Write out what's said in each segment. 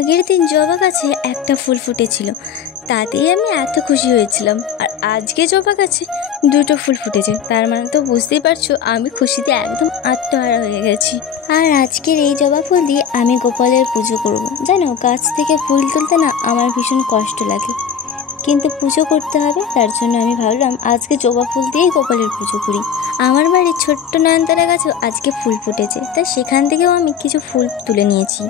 আগের দিন জবা গাছে একটা ফুল ফুটেছিল, তাতেই আমি এত খুশি হয়েছিলাম। আর আজকে জবা গাছে দুটো ফুল ফুটেছে, তার মানে তো বুঝতেই পারছো আমি খুশিতে একদম আত্মহারা হয়ে গেছি। আর আজকের এই জবা ফুল দিয়ে আমি গোপালের পুজো করব। জানো, গাছ থেকে ফুল তুলতে না আমার ভীষণ কষ্ট লাগে, কিন্তু পুজো করতে হবে, তার জন্য আমি ভাবলাম আজকে জবা ফুল দিয়েই গোপালের পুজো করি। আমার বাড়ির ছোট্ট নয়নতারা গাছেও আজকে ফুল ফুটেছে, তাই সেখান থেকেও আমি কিছু ফুল তুলে নিয়েছি।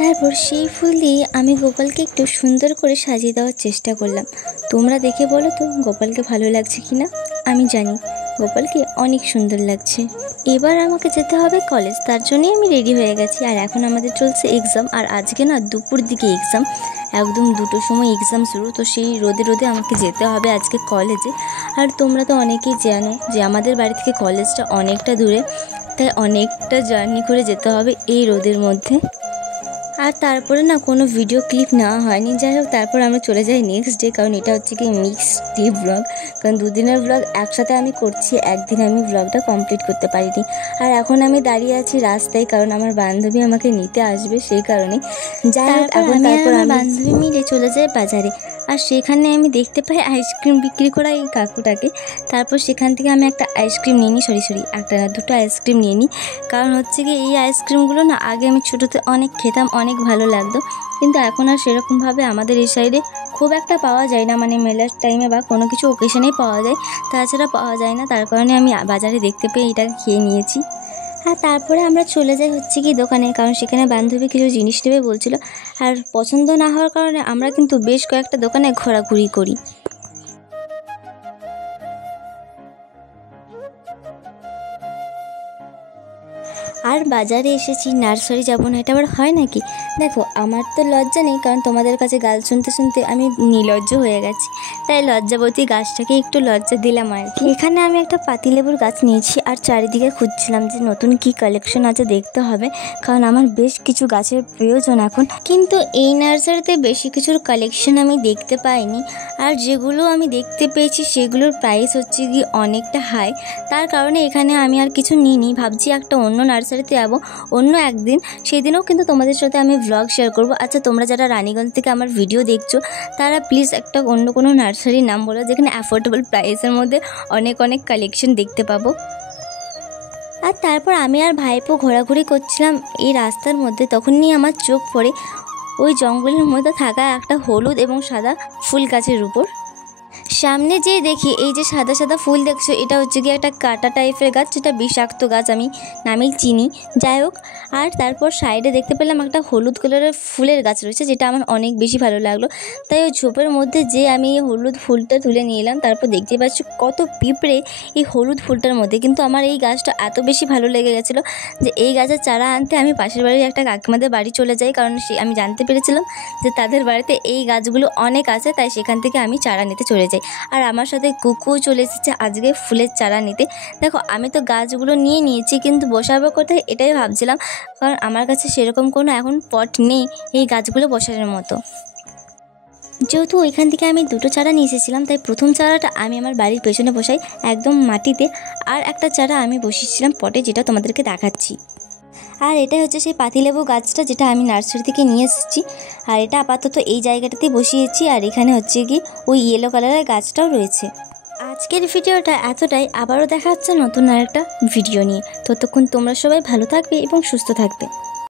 তারপর সেই ফুল দিয়ে আমি গোপালকে একটু সুন্দর করে সাজিয়ে দেওয়ার চেষ্টা করলাম। তোমরা দেখে বলো তো গোপালকে ভালো লাগছে কি না। আমি জানি গোপালকে অনেক সুন্দর লাগছে। এবার আমাকে যেতে হবে কলেজ, তার জন্যই আমি রেডি হয়ে গেছি। আর এখন আমাদের চলছে এক্সাম, আর আজকে না দুপুর দিকে এক্সাম, একদম 2টোর সময় এক্সাম শুরু। তো সেই রোদে রোদে আমাকে যেতে হবে আজকে কলেজে। আর তোমরা তো অনেকেই জানো যে আমাদের বাড়ি থেকে কলেজটা অনেকটা দূরে, তাই অনেকটা জার্নি করে যেতে হবে এই রোদের মধ্যে। আর তারপরে না কোনো ভিডিও ক্লিপ নেওয়া হয়নি। যাই হোক, তারপর আমরা চলে যাই নেক্সট ডে, কারণ এটা হচ্ছে কি মিক্স ক্লিপ ব্লগ, কারণ 2 দিনের ব্লগ একসাথে আমি করছি, একদিন আমি ব্লগটা কমপ্লিট করতে পারিনি। আর এখন আমি দাঁড়িয়ে আছি রাস্তায়, কারণ আমার বান্ধবী আমাকে নিতে আসবে, সেই কারণে। যাই হোক, এখন তারপর আমার বান্ধবী মিলে চলে যায় বাজারে। আর সেখানে আমি দেখতে পাই আইসক্রিম বিক্রি করা এই কাকুটাকে। তারপর সেখান থেকে আমি একটা আইসক্রিম নিয়ে নিই, একটা না 2টো আইসক্রিম নিয়ে নিই। কারণ হচ্ছে কি এই আইসক্রিমগুলো না আগে আমি ছোটোতে অনেক খেতাম, অনেক ভালো লাগতো, কিন্তু এখন আর সেরকমভাবে আমাদের এই সাইডে খুব একটা পাওয়া যায় না, মানে মেলার টাইমে বা কোনো কিছু ওকেশনেই পাওয়া যায়, তাছাড়া পাওয়া যায় না। তার কারণে আমি বাজারে দেখতে পেয়ে এটাকে খেয়ে নিয়েছি। আর তারপরে আমরা চলে যাই হচ্ছে কি দোকানে, কারণ সেখানে বান্ধবী কিছু জিনিস নেবে বলছিল। আর পছন্দ না হওয়ার কারণে আমরা কিন্তু বেশ কয়েকটা দোকানে ঘোরাঘুরি করি। আর বাজারে এসেছি, নার্সারি যাবো না, এটা আবার হয় নাকি? দেখো, আমার তো লজ্জা নেই, কারণ তোমাদের কাছে গাল শুনতে শুনতে আমি নির্লজ্জ হয়ে গেছি, তাই লজ্জাবতী গাছটাকে একটু লজ্জা দিলাম আর কি। এখানে আমি একটা পাতিলেবুর গাছ নিয়েছি, আর চারিদিকে খুঁজছিলাম যে নতুন কি কালেকশন আছে, দেখতে হবে, কারণ আমার বেশ কিছু গাছের প্রয়োজন এখন। কিন্তু এই নার্সারিতে বেশি কিছুর কালেকশন আমি দেখতে পাইনি, আর যেগুলো আমি দেখতে পেয়েছি সেগুলোর প্রাইস হচ্ছে কি অনেকটা হাই। তার কারণে এখানে আমি আর কিছু নিইনি, ভাবছি একটা অন্য নার্সারিতে যাবো অন্য একদিন, সেই দিনও কিন্তু তোমাদের সাথে আমি ভ্লগ শেয়ার করব। আচ্ছা, তোমরা যারা রানীগঞ্জ থেকে আমার ভিডিও দেখছো তারা প্লিজ একটা অন্য কোনো নার্সারির নাম বলো, যেখানে অ্যাফোর্ডেবল প্রাইসের মধ্যে অনেক অনেক কালেকশন দেখতে পাবো। আর তারপর আমি আর ভাইপো ঘোরাঘুরি করছিলাম এই রাস্তার মধ্যে, তখনই আমার চোখ পড়ে ওই জঙ্গলের মধ্যে থাকা একটা হলুদ এবং সাদা ফুল গাছের উপর। সামনে যেয়ে দেখি এই যে সাদা সাদা ফুল দেখছো, এটা হচ্ছে কি একটা কাটা টাইপের গাছ, যেটা বিষাক্ত গাছ আমি নামেই চিনি। যাই হোক, আর তারপর সাইডে দেখতে পেলাম একটা হলুদ কালারের ফুলের গাছ রয়েছে, যেটা আমার অনেক বেশি ভালো লাগলো। তাই ওই ঝোপের মধ্যে যে আমি এই হলুদ ফুলটা তুলে নিয়ে এলাম। তারপর দেখতে পাচ্ছি কত পিঁপড়ে এই হলুদ ফুলটার মধ্যে। কিন্তু আমার এই গাছটা এত বেশি ভালো লেগে গেছিলো যে এই গাছের চারা আনতে আমি পাশের বাড়ির একটা কাকিমাদের বাড়ি চলে যাই, কারণ আমি জানতে পেরেছিলাম যে তাদের বাড়িতে এই গাছগুলো অনেক আছে, তাই সেখান থেকে আমি চারা নিতে চলে যাই। আর আমার সাথে কুকুও চলে এসেছে আজকে ফুলের চারা নিতে। দেখো, আমি তো গাছগুলো নিয়ে নিয়েছি, কিন্তু বসাবো কোথায় এটাই ভাবছিলাম, কারণ আমার কাছে সেরকম কোনো এখন পট নেই এই গাছগুলো বসানোর মতো। যেহেতু ওইখান থেকে আমি 2টো চারা নিয়ে এসেছিলাম, তাই প্রথম চারাটা আমি আমার বাড়ির পেছনে বসাই একদম মাটিতে, আর একটা চারা আমি বসিয়েছিলাম পটে, যেটা তোমাদেরকে দেখাচ্ছি। আর এটা হচ্ছে সেই পাতিলেবু গাছটা, যেটা আমি নার্সারি থেকে নিয়ে এসেছি। আর এটা আপাতত এই জায়গাটাতে বসিয়েছি, আর এখানে হচ্ছে কি ওই ইয়েলো কালারের গাছটাও রয়েছে। আজকের ভিডিওটা এতটাই, আবারও দেখা হচ্ছে নতুন আরেকটা ভিডিও নিয়ে। ততক্ষণ তোমরা সবাই ভালো থাকবে এবং সুস্থ থাকবে।